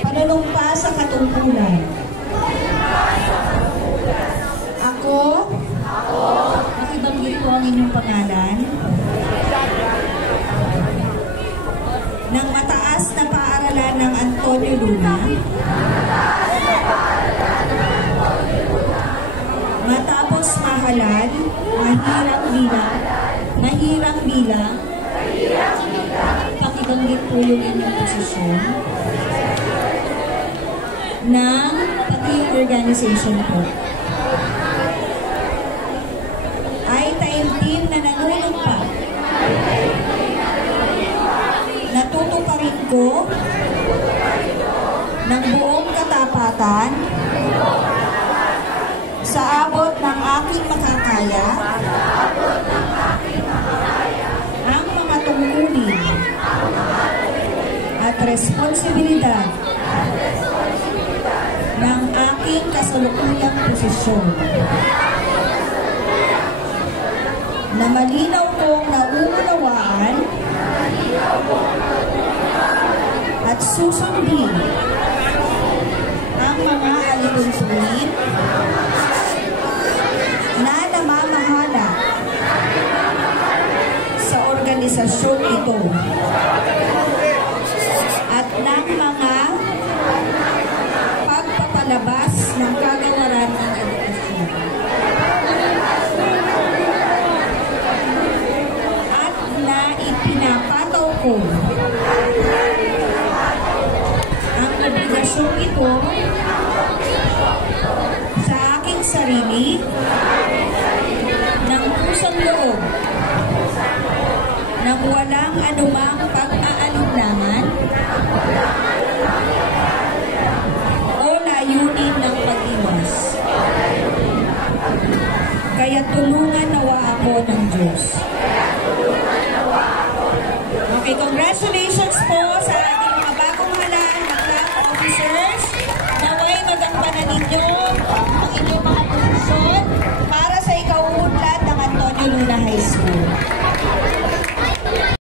Panunumpa sa katungkulan. Ako, makibanggit ko ang inyong pangalan ng mataas na paaralan ng Antonio Luna, matapos mahalal, mahirang bilang, pakibanggit po yung inyong posisyon ng pati organization po. Ay taimtim na nanunumpa, natutuparin ko ng buong katapatan sa abot ng aking makakaya ang mga tungkulin at responsibilidad ng aking kasalukuyang posisyon na malinaw kong nauunawaan at susundin ang mga alituntunin na namamahala sa organisasyong ito at ng mga pagpapalabas ng kagawaran ng edukasyon. At na ipinapataw ko ang obligasyong ito sa aking sarili ng pusang loob nang walang anumang pag-aalinlangan